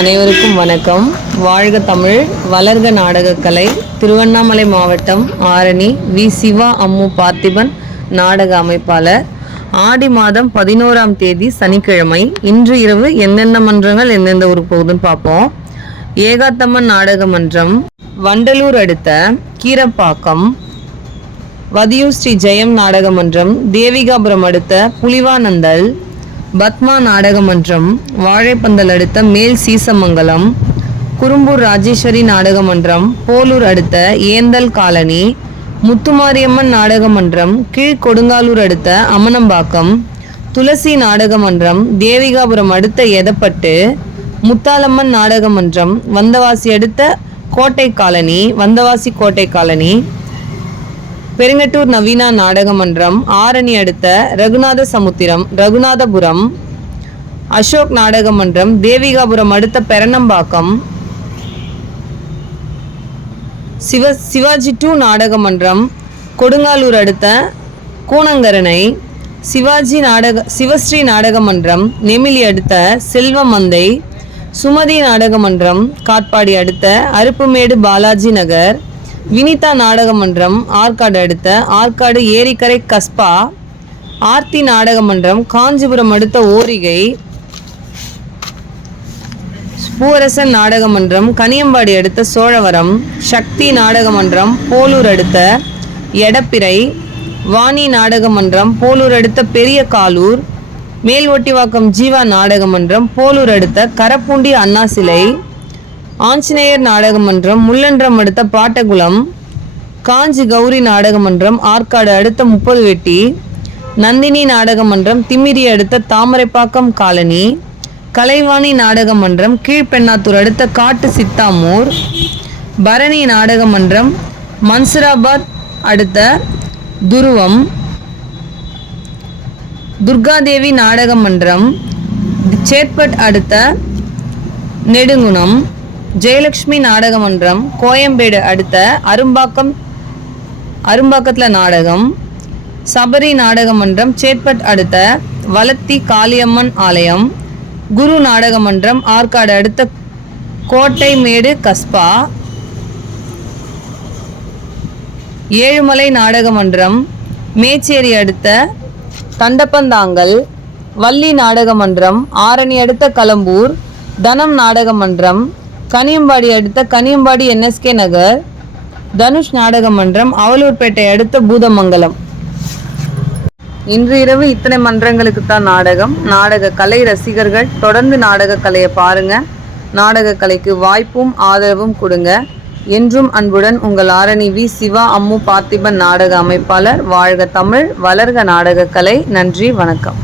அனைவருக்கும் வணக்கம். வாழ்க தமிழ், வளர்க நாடகக்கலை. திருவண்ணாமலை மாவட்டம் ஆரணி வி. சிவா அம்மு பார்த்திபன் நாடக அமைப்பாளர். ஆடி மாதம் 11ஆம் தேதி சனிக்கிழமை. இன்று இரவு எந்தெந்த மன்றங்கள் எந்தெந்த ஊருக்கு போகுதுன்னு பார்ப்போம். ஏகாத்தம்மன் நாடக மன்றம், வண்டலூர் அடுத்த கீரப்பாக்கம். வதியூர் ஸ்ரீ ஜெயம் நாடக மன்றம், தேவிகாபுரம் அடுத்த புலிவானந்தல். பத்மா நாடக மன்றம், வாழைப்பந்தல் அடுத்த மேல் சீசமங்கலம். குறும்பூர் ராஜேஸ்வரி நாடக மன்றம், போலூர் அடுத்த ஏந்தல் காலனி. முத்துமாரியம்மன் நாடக மன்றம், கீழ் கொடுங்காலூர் அடுத்த அமனம்பாக்கம். துளசி நாடக மன்றம், தேவிகாபுரம் அடுத்த எதப்பட்டு. முத்தாலம்மன் நாடக மன்றம், வந்தவாசி அடுத்த கோட்டை காலனி, வந்தவாசி கோட்டை காலனி. பெருங்கட்டூர் நவீனா நாடக மன்றம், ஆரணி அடுத்த ரகுநாதபுரம். அசோக் நாடக மன்றம், தேவிகாபுரம் அடுத்த பெரணம்பாக்கம். சிவாஜி 2 நாடக மன்றம், கொடுங்காலூர் அடுத்த கூனங்கரணை. சிவஸ்ரீ நாடக மன்றம், நெமிலி அடுத்த செல்வமந்தை. சுமதி நாடக மன்றம், காட்பாடி அடுத்த அருப்புமேடு பாலாஜி நகர். வினிதா நாடக மன்றம், ஆற்காடு அடுத்த ஆற்காடு ஏரிக்கரை கஸ்பா. ஆர்த்தி நாடக மன்றம், காஞ்சிபுரம் அடுத்த ஓரிகை. பூவரசன் நாடக மன்றம், கனியம்பாடி அடுத்த சோழவரம். சக்தி நாடக மன்றம், போலூர் அடுத்த எடப்பிரை. வாணி நாடக மன்றம், போலூர் அடுத்த பெரிய காலூர். மேல் ஒட்டிவாக்கம் ஜீவா நாடக மன்றம், போலூர் அடுத்த கரப்பூண்டி அண்ணா சிலை. ஆஞ்சநேயர் நாடக மன்றம், முள்ளன்றம் அடுத்த பாட்டகுளம். காஞ்சி கௌரி நாடக மன்றம், ஆற்காடு அடுத்த 30 வெட்டி. நந்தினி நாடக மன்றம், திமிரி அடுத்த தாமரைப்பாக்கம் காலனி. கலைவாணி நாடக மன்றம், கீழ்பெண்ணாத்தூர் அடுத்த காட்டு சித்தாமூர். பரணி நாடக மன்றம், மன்சூராபாத் அடுத்த துருவம். துர்காதேவி நாடக மன்றம், சேட்பட் அடுத்த நெடுங்குணம். ஜெயலட்சுமி நாடக மன்றம், கோயம்பேடு அடுத்த அரும்பாக்கத்தில் நாடகம். சபரி நாடக மன்றம், சேட்பட் அடுத்த வலத்தி காளியம்மன் ஆலயம். குரு நாடக மன்றம், ஆற்காடு அடுத்த கோட்டைமேடு கஸ்பா. ஏழுமலை நாடக மன்றம், மேச்சேரி அடுத்த தண்டப்பந்தாங்கல். வள்ளி நாடக மன்றம், ஆரணி அடுத்த கலம்பூர். தனம் நாடக மன்றம், கனியம்பாடி அடுத்த கனியம்பாடி NSK நகர். தனுஷ் நாடக மன்றம், அவலூர்பேட்டை அடுத்த பூதமங்கலம். இன்று இரவு இத்தனை மன்றங்களுக்கு தான் நாடகம். நாடக கலை ரசிகர்கள் தொடர்ந்து நாடக கலையை பாருங்க. நாடக கலைக்கு வாய்ப்பும் ஆதரவும் கொடுங்க. என்றும் அன்புடன் உங்கள் ஆரணி வி. சிவா அம்மு பார்த்திபன் நாடக அமைப்பாளர். வாழ்க தமிழ், வளர்க நாடக கலை. நன்றி, வணக்கம்.